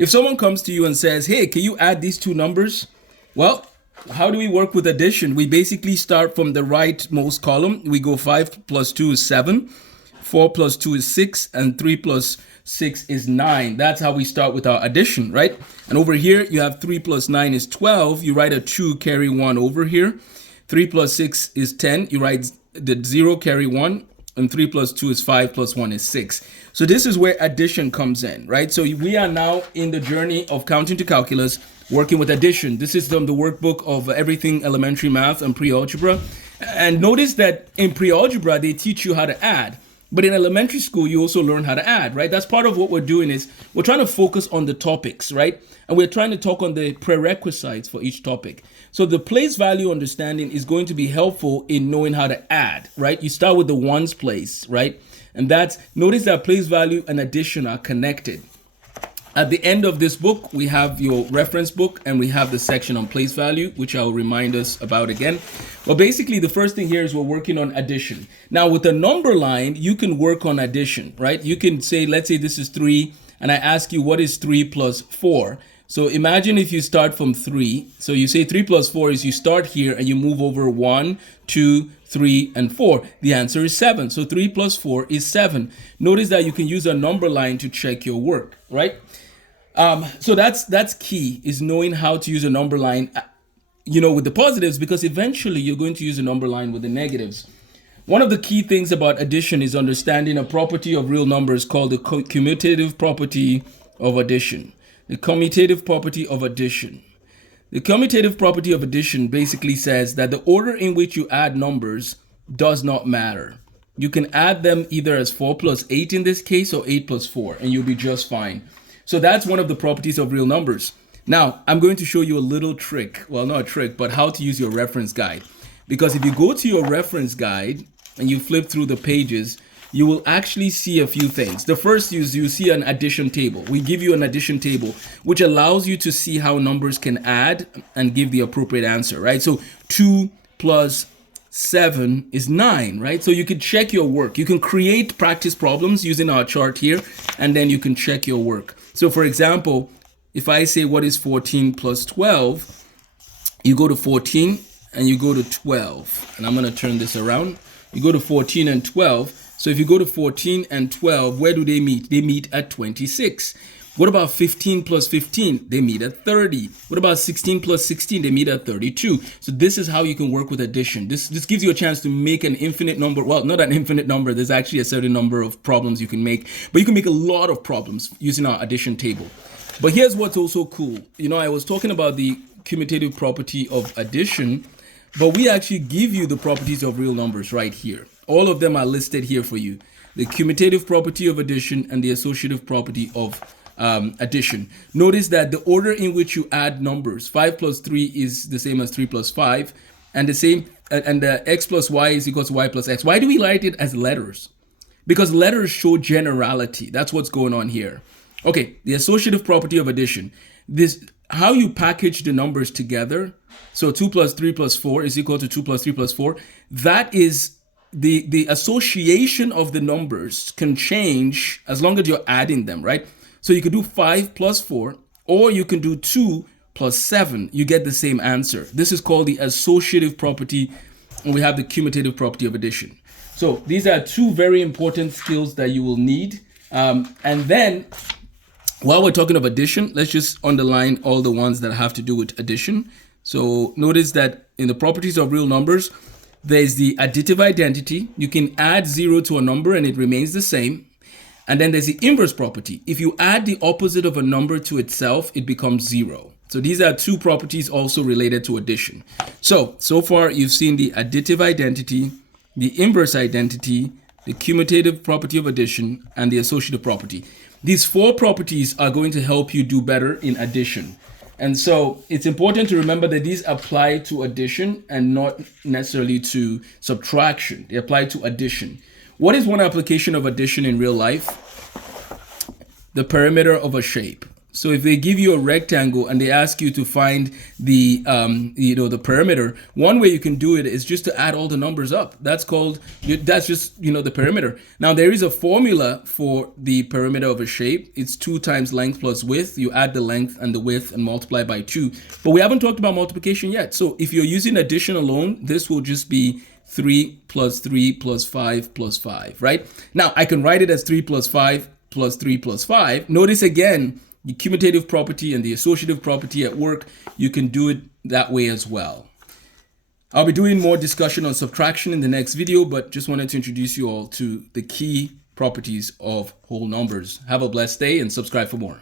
If someone comes to you and says, hey, can you add these two numbers? Well, how do we work with addition? We basically start from the rightmost column. We go 5 plus 2 is 7, 4 plus 2 is 6, and 3 plus 6 is 9. That's how we start with our addition, right? And over here, you have 3 plus 9 is 12. You write a 2, carry 1 over here. 3 plus 6 is 10. You write the 0, carry 1. And 3 plus 2 is 5, plus 1 is 6. So this is where addition comes in, right? So we are now in the journey of counting to calculus, working with addition. This is from the workbook of everything elementary math and pre-algebra. And notice that in pre-algebra, they teach you how to add. But in elementary school, you also learn how to add, right? That's part of what we're doing is we're trying to focus on the topics, right? And we're trying to talk on the prerequisites for each topic. So the place value understanding is going to be helpful in knowing how to add, right? You start with the ones place, right? And notice that place value and addition are connected. At the end of this book, we have your reference book and we have the section on place value, which I'll remind us about again. But basically, the first thing here is we're working on addition. Now, with the number line, you can work on addition, right? You can say, let's say this is 3, and I ask you, what is 3 plus 4? So imagine if you start from 3. So you say 3 plus 4 is you start here and you move over 1, 2, 3, and 4. The answer is 7. So 3 plus 4 is 7. Notice that you can use a number line to check your work, right? So that's key, is knowing how to use a number line, with the positives, because eventually you're going to use a number line with the negatives. One of the key things about addition is understanding a property of real numbers called the commutative property of addition. The commutative property of addition. The commutative property of addition basically says that the order in which you add numbers does not matter. You can add them either as 4 plus 8 in this case, or 8 plus 4, and you'll be just fine. So that's one of the properties of real numbers. Now, I'm going to show you a little trick. Well, not a trick, but how to use your reference guide. Because if you go to your reference guide and you flip through the pages, you will actually see a few things. The first is you see an addition table. We give you an addition table, which allows you to see how numbers can add and give the appropriate answer, right? So 2 plus 7 is 9, right? So you can check your work. You can create practice problems using our chart here, and then you can check your work. So for example, if I say what is 14 plus 12, you go to 14 and you go to 12. And I'm going to turn this around. You go to 14 and 12. So if you go to 14 and 12, where do they meet? They meet at 26. What about 15 plus 15? They meet at 30. What about 16 plus 16? They meet at 32. So this is how you can work with addition. This gives you a chance to make an infinite number. Well, not an infinite number. There's actually a certain number of problems you can make, but you can make a lot of problems using our addition table. But here's what's also cool. I was talking about the commutative property of addition, but we actually give you the properties of real numbers right here. All of them are listed here for you. The commutative property of addition and the associative property of addition. Notice that the order in which you add numbers, 5 plus 3 is the same as 3 plus 5, and the x plus y is equal to y plus x. Why do we write it as letters? Because letters show generality. That's what's going on here. Okay, the associative property of addition. This, how you package the numbers together. So 2 plus 3 plus 4 is equal to 2 plus 3 plus 4. That is the association of the numbers can change as long as you're adding them, right? So you could do 5 plus 4, or you can do 2 plus 7. You get the same answer. This is called the associative property, and we have the commutative property of addition. So these are two very important skills that you will need. And then, while we're talking of addition, let's just underline all the ones that have to do with addition. So notice that in the properties of real numbers, there's the additive identity. You can add 0 to a number and it remains the same. And then there's the inverse property. If you add the opposite of a number to itself, it becomes 0. So these are two properties also related to addition. So far you've seen the additive identity, the inverse identity, the commutative property of addition, and the associative property. These 4 properties are going to help you do better in addition. And so it's important to remember that these apply to addition and not necessarily to subtraction. They apply to addition. What is one application of addition in real life? The perimeter of a shape. So if they give you a rectangle and they ask you to find the the perimeter, one way you can do it is just to add all the numbers up. That's just the perimeter. Now there is a formula for the perimeter of a shape. It's 2 times length plus width. You add the length and the width and multiply by 2. But we haven't talked about multiplication yet. So if you're using addition alone, this will just be 3 plus 3 plus 5 plus 5, right? Now I can write it as 3 plus 5 plus 3 plus 5. Notice again, the commutative property and the associative property at work, you can do it that way as well. I'll be doing more discussion on subtraction in the next video, but just wanted to introduce you all to the key properties of whole numbers. Have a blessed day and subscribe for more.